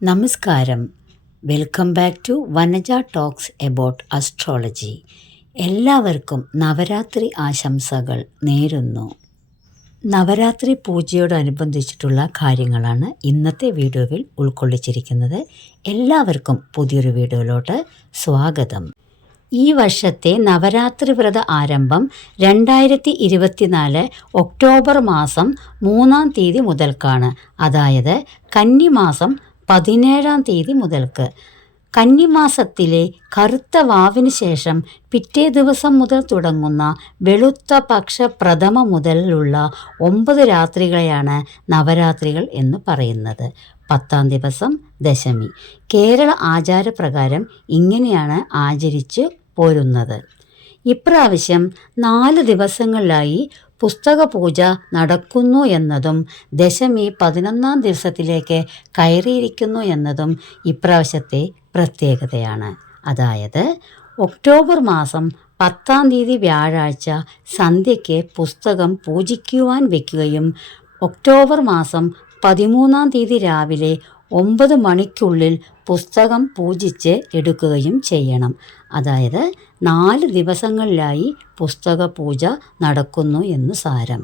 നമസ്കാരം. Welcome back to Vanaja talks about astrology. എല്ലാവർക്കും നവരാത്രി ആശംസകൾ നേരുന്നു. നവരാത്രി പൂജയോടനുബന്ധിച്ചിട്ടുള്ള കാര്യങ്ങളാണ് ഇന്നത്തെ വീഡിയോയിൽ ഉൾക്കൊള്ളിച്ചിരിക്കുന്നത്. എല്ലാവർക്കും പുതിയൊരു വീഡിയോയിലോട്ട് സ്വാഗതം. ഈ വർഷത്തെ നവരാത്രി വ്രത ആരംഭം 2024 ഒക്ടോബർ മാസം 3-ാം തീയതി മുതൽക്കാണ്. അതായത് കന്നിമാസം 17-ാം തീയതി മുതൽക്ക്. കന്നിമാസത്തിലെ കറുത്ത വാവിന് ശേഷം പിറ്റേ ദിവസം മുതൽ തുടങ്ങുന്ന വെളുത്ത പക്ഷ പ്രഥമ മുതലുള്ള 9 രാത്രികളെയാണ് നവരാത്രികൾ എന്ന് പറയുന്നത്. 10-ാം ദിവസം ദശമി. കേരള ആചാരപ്രകാരം ഇങ്ങനെയാണ് ആചരിച്ചു പോരുന്നത്. ഇപ്രാവശ്യം 4 ദിവസങ്ങളിലായി പുസ്തക പൂജ നടക്കുന്നു എന്നതും ദശമി 11-ാം ദിവസത്തിലേക്ക് കയറിയിരിക്കുന്നു എന്നതും ഇപ്രാവശ്യത്തെ പ്രത്യേകതയാണ്. അതായത് ഒക്ടോബർ മാസം 10-ാം തീയതി വ്യാഴാഴ്ച സന്ധ്യയ്ക്ക് പുസ്തകം പൂജിക്കുവാൻ വയ്ക്കുകയും ഒക്ടോബർ മാസം 13-ാം തീയതി രാവിലെ 9 മണിക്കുള്ളിൽ പുസ്തകം പൂജിച്ച് എടുക്കുകയും ചെയ്യണം. അതായത് 4 ദിവസങ്ങളിലായി പുസ്തക പൂജ നടക്കുന്നു എന്ന് സാരം.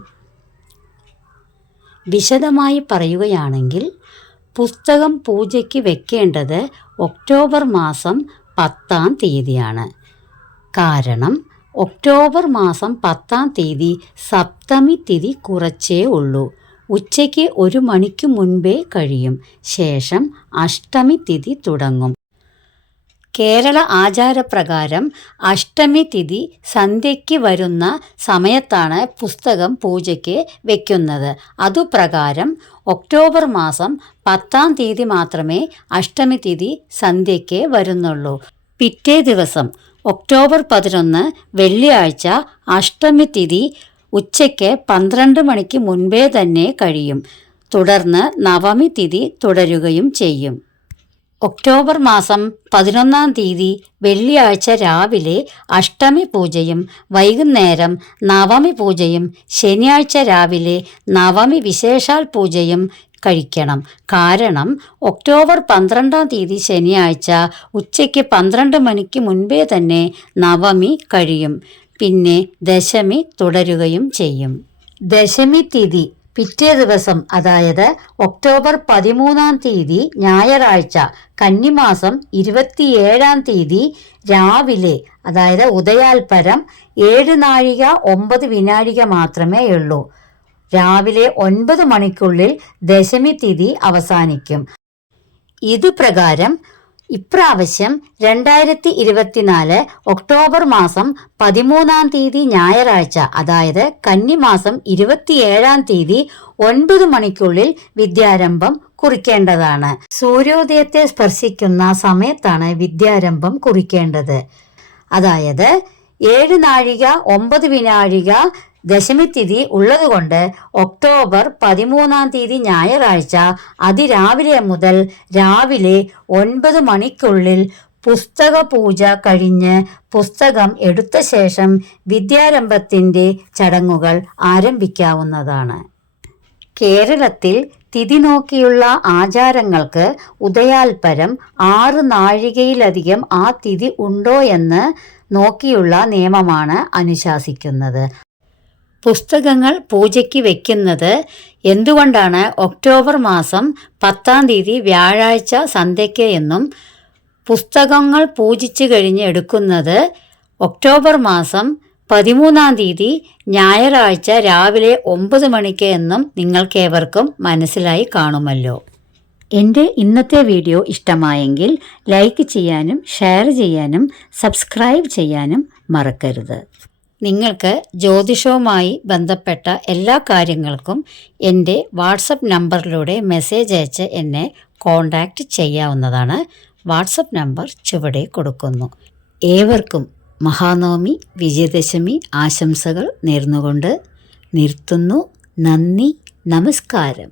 വിശദമായി പറയുകയാണെങ്കിൽ പുസ്തകം പൂജയ്ക്ക് വെക്കേണ്ടത് ഒക്ടോബർ മാസം 10-ാം തീയതിയാണ്. കാരണം ഒക്ടോബർ മാസം 10-ാം തീയതി സപ്തമി തിഥി കുറച്ചേ ഉള്ളൂ. ഉച്ചയ്ക്ക് 1 മണിക്ക് മുൻപേ കഴിയും. ശേഷം അഷ്ടമി തിഥി തുടങ്ങും. കേരള ആചാരപ്രകാരം അഷ്ടമി തിഥി സന്ധ്യയ്ക്ക് വരുന്ന സമയത്താണ് പുസ്തകം പൂജയ്ക്ക് വയ്ക്കുന്നത്. അതുപ്രകാരം ഒക്ടോബർ മാസം 10-ാം തീയതി മാത്രമേ അഷ്ടമി തിഥി സന്ധ്യയ്ക്ക് വരുന്നുള്ളൂ. പിറ്റേ ദിവസം ഒക്ടോബർ 11 വെള്ളിയാഴ്ച അഷ്ടമി തിഥി ഉച്ചയ്ക്ക് 12 മണിക്ക് മുൻപേ തന്നെ കഴിയും. തുടർന്ന് നവമി തിഥി തുടരുകയും ചെയ്യും. ഒക്ടോബർ മാസം 11-ാം തീയതി വെള്ളിയാഴ്ച രാവിലെ അഷ്ടമി പൂജയും വൈകുന്നേരം നവമി പൂജയും ശനിയാഴ്ച രാവിലെ നവമി വിശേഷാൽ പൂജയും കഴിക്കണം. കാരണം ഒക്ടോബർ 12-ാം തീയതി ശനിയാഴ്ച ഉച്ചയ്ക്ക് 12 മണിക്ക് മുൻപേ തന്നെ നവമി കഴിയും. പിന്നെ ദശമി തുടരുകയും ചെയ്യും. ദശമി തിഥി പിറ്റേ ദിവസം, അതായത് ഒക്ടോബർ 13-ാം തീയതി ഞായറാഴ്ച കന്നിമാസം 27-ാം തീയതി രാവിലെ, അതായത് ഉദയാൽപരം 7 നാഴിക 9 വിനാഴിക മാത്രമേ ഉള്ളൂ. രാവിലെ 9 മണിക്കുള്ളിൽ ദശമി തിഥി അവസാനിക്കും. ഇതുപ്രകാരം ഇപ്രാവശ്യം 2024 ഒക്ടോബർ മാസം 13-ാം തീയതി ഞായറാഴ്ച, അതായത് കന്നിമാസം 27-ാം തീയതി 9 മണിക്കുള്ളിൽ വിദ്യാരംഭം കുറിക്കേണ്ടതാണ്. സൂര്യോദയത്തെ സ്പർശിക്കുന്ന സമയത്താണ് വിദ്യാരംഭം കുറിക്കേണ്ടത്. അതായത് 7 നാഴിക 9 വിനാഴിക ദശമി തിഥി ഉള്ളതുകൊണ്ട് ഒക്ടോബർ 13-ാം തീയതി ഞായറാഴ്ച അതിരാവിലെ മുതൽ രാവിലെ 9 മണിക്കുള്ളിൽ പുസ്തക പൂജ കഴിഞ്ഞ് പുസ്തകം എടുത്ത ശേഷം വിദ്യാരംഭത്തിൻ്റെ ചടങ്ങുകൾ ആരംഭിക്കാവുന്നതാണ്. കേരളത്തിൽ തിഥി നോക്കിയുള്ള ആചാരങ്ങൾക്ക് ഉദയാൽപരം 6 നാഴികയിലധികം ആ തിഥി ഉണ്ടോ എന്ന് നോക്കിയുള്ള നിയമമാണ് അനുശാസിക്കുന്നത്. പുസ്തകങ്ങൾ പൂജയ്ക്ക് വയ്ക്കുന്നത് എന്തുകൊണ്ടാണ് ഒക്ടോബർ മാസം 10-ാം തീയതി വ്യാഴാഴ്ച സന്ധ്യയ്ക്ക് എന്നും പുസ്തകങ്ങൾ പൂജിച്ച് കഴിഞ്ഞ് എടുക്കുന്നത് ഒക്ടോബർ മാസം 13-ാം തീയതി ഞായറാഴ്ച രാവിലെ 9 മണിക്ക് എന്നും നിങ്ങൾക്കേവർക്കും മനസ്സിലായി കാണുമല്ലോ. എൻ്റെ ഇന്നത്തെ വീഡിയോ ഇഷ്ടമായെങ്കിൽ ലൈക്ക് ചെയ്യാനും ഷെയർ ചെയ്യാനും സബ്സ്ക്രൈബ് ചെയ്യാനും മറക്കരുത്. നിങ്ങൾക്ക് ജ്യോതിഷവുമായി ബന്ധപ്പെട്ട എല്ലാ കാര്യങ്ങൾക്കും എൻ്റെ വാട്സപ്പ് നമ്പറിലൂടെ മെസ്സേജ് അയച്ച് എന്നെ കോൺടാക്റ്റ് ചെയ്യാവുന്നതാണ്. വാട്സപ്പ് നമ്പർ ചുവടെ കൊടുക്കുന്നു. ഏവർക്കും മഹാനവമി വിജയദശമി ആശംസകൾ നേർന്നുകൊണ്ട് നിർത്തുന്നു. നന്ദി, നമസ്കാരം.